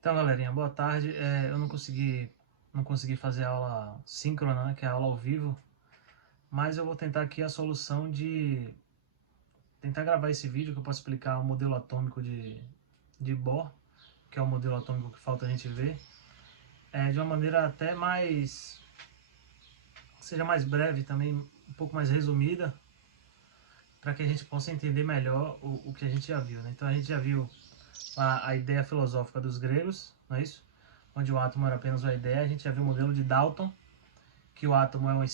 Então, galerinha, boa tarde. Eu não consegui fazer a aula síncrona, né, que é a aula ao vivo, mas eu vou tentar aqui a solução de tentar gravar esse vídeo que eu posso explicar o modelo atômico de Bohr, que é o modelo atômico que falta a gente ver, de uma maneira até seja mais breve também, um pouco mais resumida, para que a gente possa entender melhor o que a gente já viu, né? Então a gente já viu a ideia filosófica dos gregos, não é isso? Onde o átomo era apenas uma ideia. A gente já viu o modelo de Dalton, que o átomo é uma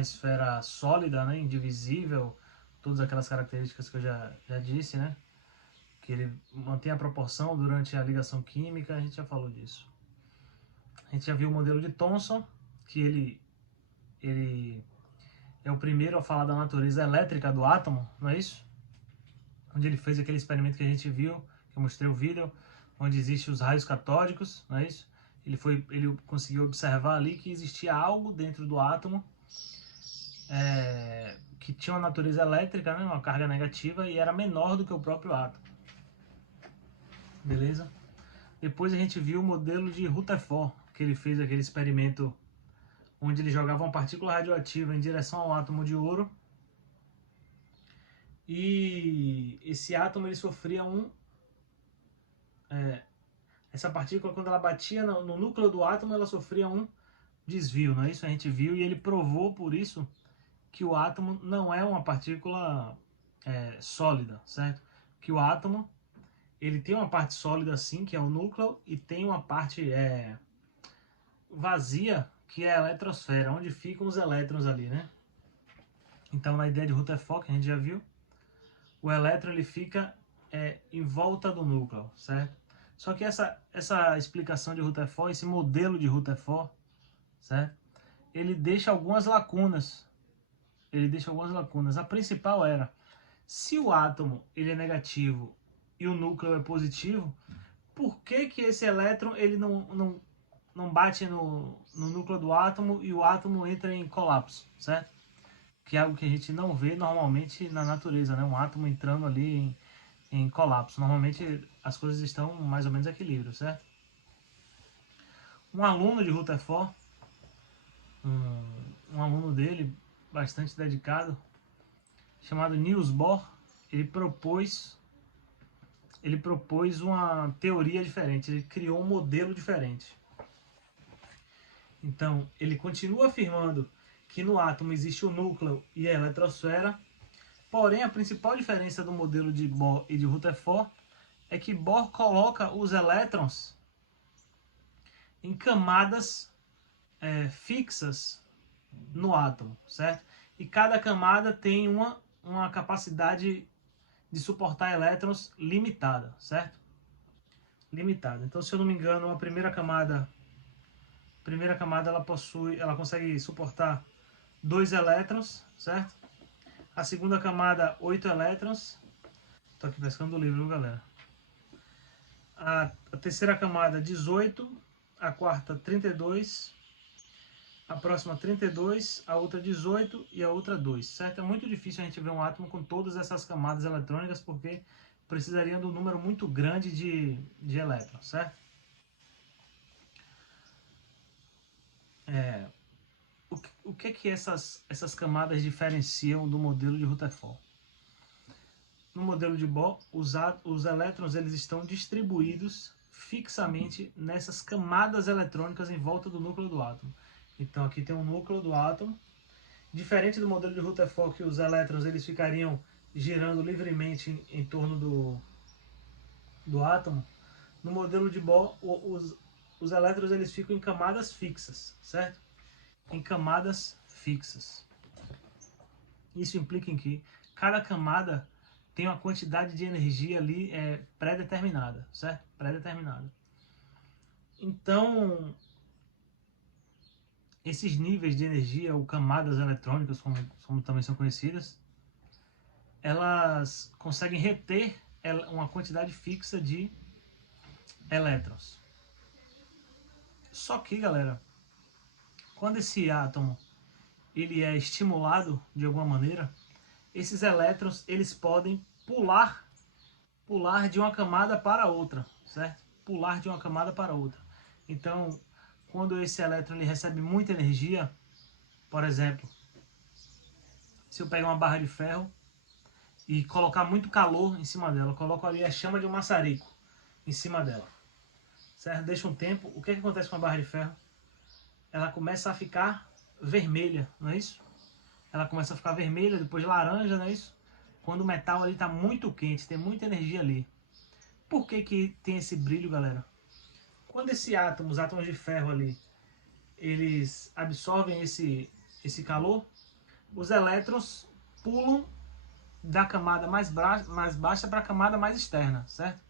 esfera sólida, né, indivisível, todas aquelas características que eu já disse, né, que ele mantém a proporção durante a ligação química, a gente já falou disso. A gente já viu o modelo de Thomson, que ele é o primeiro a falar da natureza elétrica do átomo, não é isso? Onde ele fez aquele experimento que a gente viu, que eu mostrei o vídeo, onde existem os raios catódicos, não é isso? Ele conseguiu observar ali que existia algo dentro do átomo que tinha uma natureza elétrica, né, uma carga negativa, e era menor do que o próprio átomo. Beleza? Depois a gente viu o modelo de Rutherford, que ele fez aquele experimento onde ele jogava uma partícula radioativa em direção ao átomo de ouro, e esse átomo ele sofria essa partícula, quando ela batia no núcleo do átomo, ela sofria um desvio, não é isso? A gente viu, e ele provou por isso que o átomo não é uma partícula sólida, certo? Que o átomo ele tem uma parte sólida sim, que é o núcleo, e tem uma parte vazia, que é a eletrosfera, onde ficam os elétrons ali, né? Então, na ideia de Rutherford, que a gente já viu, o elétron ele fica em volta do núcleo, certo? Só que essa explicação de Rutherford, esse modelo de Rutherford, certo? Ele deixa algumas lacunas. Ele deixa algumas lacunas. A principal era, se o átomo ele é negativo e o núcleo é positivo, por que que esse elétron ele não bate no núcleo do átomo e o átomo entra em colapso, certo? Que é algo que a gente não vê normalmente na natureza, né? Um átomo entrando ali em colapso. Normalmente as coisas estão mais ou menos em equilíbrio, certo? Um aluno de Rutherford, um aluno dele, bastante dedicado, chamado Niels Bohr, ele propôs ele propôs uma teoria diferente, ele criou um modelo diferente. Então, ele continua afirmando que no átomo existe o núcleo e a eletrosfera, porém a principal diferença do modelo de Bohr e de Rutherford é que Bohr coloca os elétrons em camadas fixas no átomo, certo? E cada camada tem uma capacidade de suportar elétrons limitada, certo? Limitada. Então, se eu não me engano, a primeira camada ela consegue suportar 2 elétrons, certo? A segunda camada, 8 elétrons. Tô aqui pescando o livro, galera. A terceira camada, 18. A quarta, 32. A próxima, 32. A outra, 18. E a outra, 2. Certo? É muito difícil a gente ver um átomo com todas essas camadas eletrônicas, porque precisaria de um número muito grande de elétrons, certo? O que essas camadas diferenciam do modelo de Rutherford? No modelo de Bohr, os elétrons eles estão distribuídos fixamente nessas camadas eletrônicas em volta do núcleo do átomo. Então aqui tem um núcleo do átomo. Diferente do modelo de Rutherford, que os elétrons eles ficariam girando livremente em torno do átomo, no modelo de Bohr, os elétrons eles ficam em camadas fixas, certo? Em camadas fixas. Isso implica em que cada camada tem uma quantidade de energia ali pré-determinada, certo? Pré-determinada. Então, esses níveis de energia, ou camadas eletrônicas, como também são conhecidas, elas conseguem reter uma quantidade fixa de elétrons. Só que, galera, quando esse átomo ele é estimulado de alguma maneira, esses elétrons eles podem pular de uma camada para outra, certo? pular de uma camada para outra. Então, quando esse elétron ele recebe muita energia, por exemplo, se eu pegar uma barra de ferro e colocar muito calor em cima dela, eu coloco ali a chama de um maçarico em cima dela, certo? Deixa um tempo, o que acontece com a barra de ferro? Ela começa a ficar vermelha, não é isso? Ela começa a ficar vermelha, depois laranja, não é isso? Quando o metal ali está muito quente, tem muita energia ali. Por que que tem esse brilho, galera? Quando os átomos de ferro ali, eles absorvem esse calor, os elétrons pulam da camada mais baixa para a camada mais externa, certo?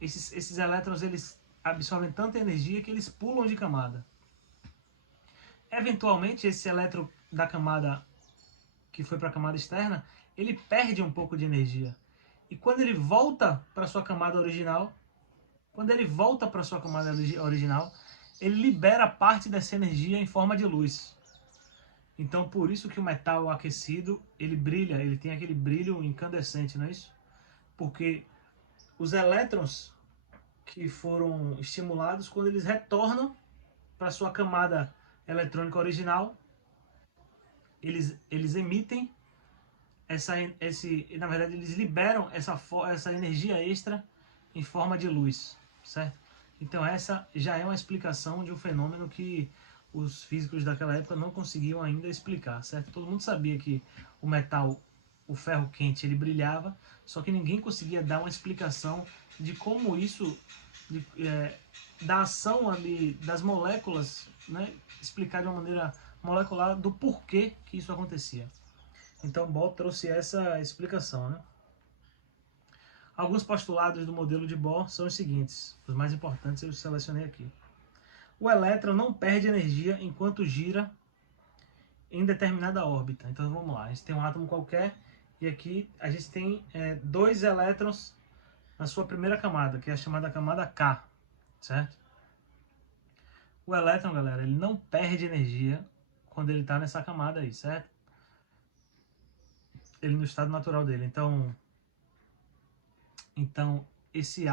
Esses elétrons, eles absorvem tanta energia que eles pulam de camada. Eventualmente, esse elétron da camada que foi para a camada externa, ele perde um pouco de energia. E quando ele volta para sua camada original, ele libera parte dessa energia em forma de luz. Então, por isso que o metal aquecido, ele brilha, ele tem aquele brilho incandescente, não é isso? Porque os elétrons que foram estimulados, quando eles retornam para sua camada eletrônica original, eles emitem na verdade, eles liberam essa energia extra em forma de luz, certo? Então essa já é uma explicação de um fenômeno que os físicos daquela época não conseguiam ainda explicar, certo? Todo mundo sabia que o metal, o ferro quente, ele brilhava, só que ninguém conseguia dar uma explicação de como isso, da ação ali das moléculas, né? Explicar de uma maneira molecular do porquê que isso acontecia. Então Bohr trouxe essa explicação, né? Alguns postulados do modelo de Bohr são os seguintes, os mais importantes eu selecionei aqui. O elétron não perde energia enquanto gira em determinada órbita. Então vamos lá, a gente tem um átomo qualquer e aqui a gente tem dois elétrons na sua primeira camada, que é a chamada camada K, certo? O elétron, galera, ele não perde energia quando ele está nessa camada aí, certo? Ele no estado natural dele. Então esse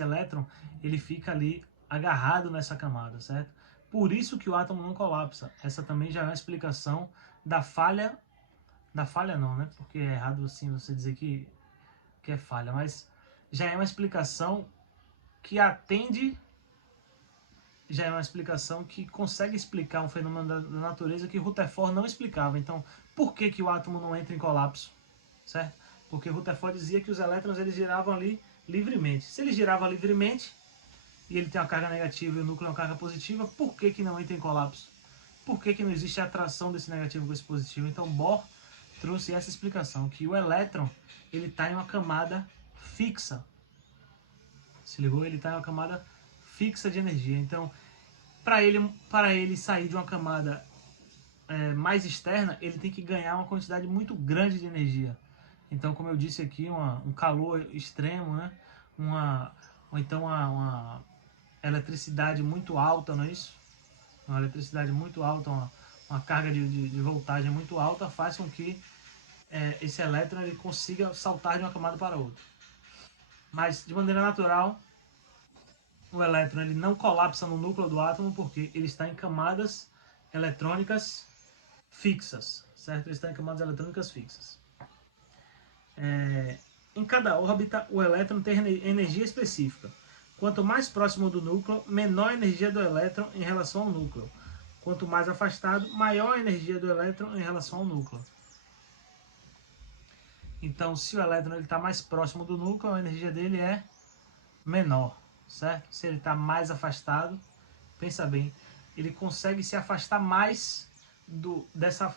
elétron, ele fica ali agarrado nessa camada, certo? Por isso que o átomo não colapsa. Essa também já é uma explicação da falha não, né? Porque é errado assim você dizer que é falha, mas já é uma explicação que atende, já é uma explicação que consegue explicar um fenômeno da natureza que Rutherford não explicava. Então, por que que o átomo não entra em colapso, certo? Porque Rutherford dizia que os elétrons eles giravam ali livremente. Se ele girava livremente e ele tem uma carga negativa e o núcleo é uma carga positiva, por que que não entra em colapso? Por que que não existe atração desse negativo com esse positivo? Então Bohr trouxe essa explicação, que o elétron ele está em uma camada fixa. Se ligou? Ele está em uma camada fixa de energia. Então, para ele sair de uma camada mais externa, ele tem que ganhar uma quantidade muito grande de energia. Então, como eu disse aqui, um calor extremo, né? Ou então uma eletricidade muito alta, não é isso? Uma eletricidade muito alta, uma carga de voltagem muito alta faz com que esse elétron ele consiga saltar de uma camada para outra. Mas, de maneira natural, o elétron ele não colapsa no núcleo do átomo porque ele está em camadas eletrônicas fixas, certo? Ele está em camadas eletrônicas fixas. Em cada órbita, o elétron tem energia específica. Quanto mais próximo do núcleo, menor a energia do elétron em relação ao núcleo. Quanto mais afastado, maior a energia do elétron em relação ao núcleo. Então, se o elétron está mais próximo do núcleo, a energia dele é menor, certo? Se ele está mais afastado, pensa bem, ele consegue se afastar mais dessa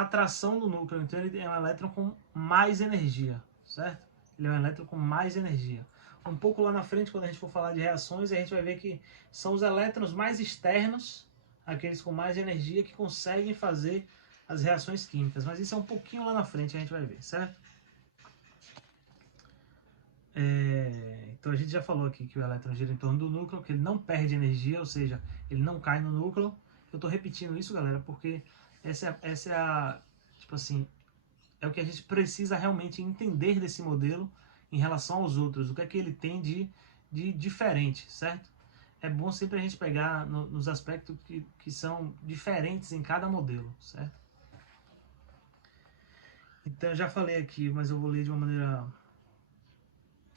atração do núcleo. Então ele é um elétron com mais energia, certo? Ele é um elétron com mais energia. Um pouco lá na frente, quando a gente for falar de reações, a gente vai ver que são os elétrons mais externos, aqueles com mais energia, que conseguem fazer as reações químicas. Mas isso é um pouquinho lá na frente, a gente vai ver, certo? Então a gente já falou aqui que o elétron gira em torno do núcleo, que ele não perde energia, ou seja, ele não cai no núcleo. Eu estou repetindo isso, galera, porque essa é a, tipo assim, é o que a gente precisa realmente entender desse modelo em relação aos outros. O que é que ele tem de de diferente, certo? É bom sempre a gente pegar nos aspectos que são diferentes em cada modelo, certo? Então eu já falei aqui, mas eu vou ler de uma maneira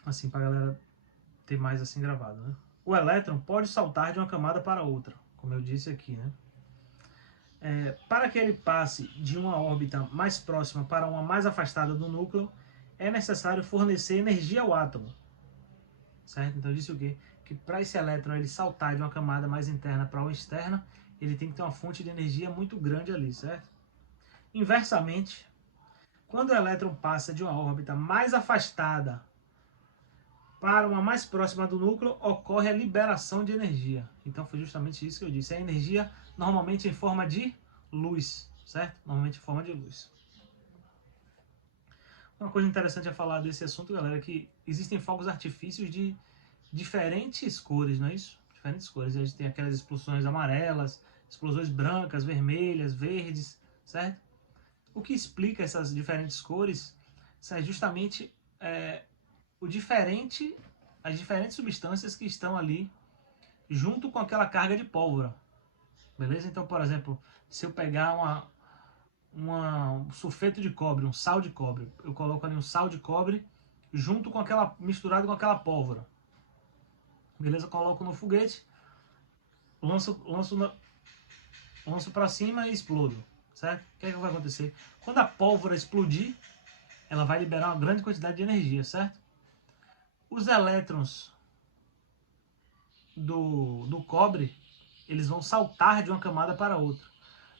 assim para a galera ter mais assim gravado, né? O elétron pode saltar de uma camada para outra, como eu disse aqui, né? Para que ele passe de uma órbita mais próxima para uma mais afastada do núcleo, é necessário fornecer energia ao átomo, certo? Então eu disse o quê? Que para esse elétron ele saltar de uma camada mais interna para uma externa, ele tem que ter uma fonte de energia muito grande ali, certo? Inversamente, quando o elétron passa de uma órbita mais afastada para uma mais próxima do núcleo, ocorre a liberação de energia. Então foi justamente isso que eu disse. A energia normalmente em forma de luz, certo? Normalmente em forma de luz. Uma coisa interessante a falar desse assunto, galera, é que existem fogos artifícios de diferentes cores, não é isso? Diferentes cores. A gente tem aquelas explosões amarelas, explosões brancas, vermelhas, verdes, certo? O que explica essas diferentes cores é justamente o diferente, as diferentes substâncias que estão ali junto com aquela carga de pólvora. Beleza? Então, por exemplo, se eu pegar um sulfeto de cobre, um sal de cobre, eu coloco ali um sal de cobre junto com aquela, misturado com aquela pólvora. Beleza? Coloco no foguete, lanço para cima e explodo. Certo? O que é que vai acontecer? Quando a pólvora explodir, ela vai liberar uma grande quantidade de energia, certo? Os elétrons do cobre, eles vão saltar de uma camada para outra.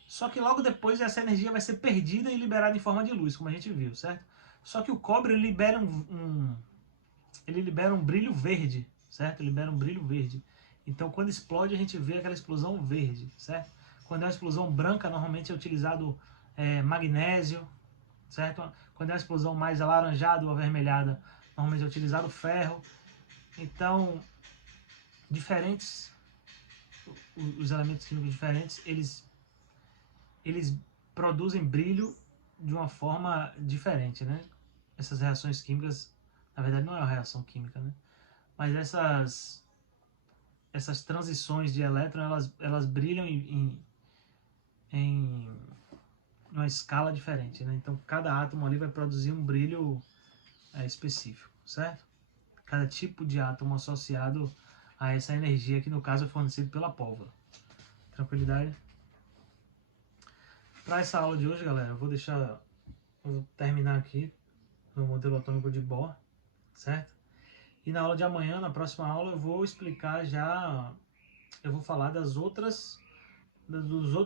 Só que logo depois essa energia vai ser perdida e liberada em forma de luz, como a gente viu, certo? Só que o cobre ele libera um brilho verde, certo? Ele libera um brilho verde. Então quando explode a gente vê aquela explosão verde, certo? Quando é uma explosão branca, normalmente é utilizado magnésio, certo? Quando é uma explosão mais alaranjada ou avermelhada, normalmente é utilizado ferro. Então, os elementos químicos diferentes, eles produzem brilho de uma forma diferente, né? Essas reações químicas, na verdade não é uma reação química, né? Mas essas transições de elétron, elas brilham em uma escala diferente, né? Então cada átomo ali vai produzir um brilho específico, certo? Cada tipo de átomo associado a essa energia que no caso é fornecido pela pólvora. Tranquilidade? Para essa aula de hoje, galera, eu vou terminar aqui no modelo atômico de Bohr, certo? E na aula de amanhã, na próxima aula, eu vou explicar eu vou falar dos outros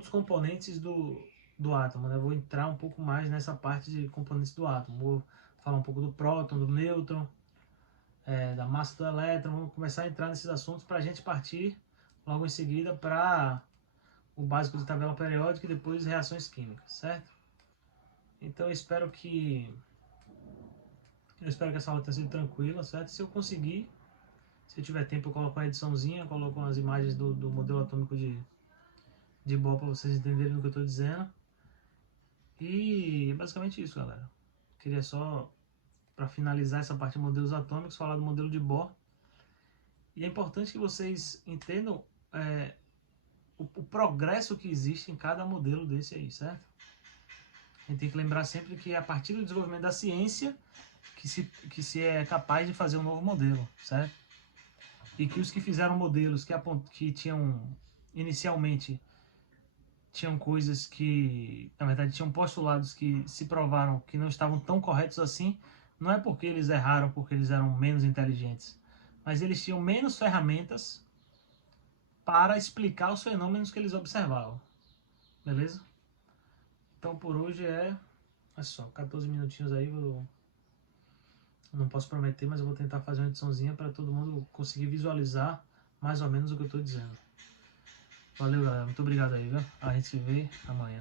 componentes do átomo, né? Eu vou entrar um pouco mais nessa parte de componentes do átomo. Vou falar um pouco do próton, do nêutron, da massa do elétron. Vamos começar a entrar nesses assuntos para a gente partir logo em seguida para o básico de tabela periódica e depois reações químicas, certo? Então eu espero que essa aula tenha sido tranquila, certo? Se eu conseguir, se eu tiver tempo, eu coloco uma ediçãozinha, coloco umas imagens do modelo atômico de Bohr para vocês entenderem o que eu estou dizendo. E é basicamente isso, galera. Queria só, para finalizar essa parte de modelos atômicos, falar do modelo de Bohr. E é importante que vocês entendam o progresso que existe em cada modelo desse aí, certo? A gente tem que lembrar sempre que é a partir do desenvolvimento da ciência que se é capaz de fazer um novo modelo, certo? E que os que fizeram modelos que tinham inicialmente tinham coisas que, na verdade, tinham postulados que se provaram que não estavam tão corretos assim, não é porque eles erraram, porque eles eram menos inteligentes, mas eles tinham menos ferramentas para explicar os fenômenos que eles observavam. Beleza? Então por hoje olha só, 14 minutinhos aí, eu não posso prometer, mas eu vou tentar fazer uma ediçãozinha para todo mundo conseguir visualizar mais ou menos o que eu estou dizendo. Valeu, galera. Muito obrigado aí, viu? A gente se vê amanhã.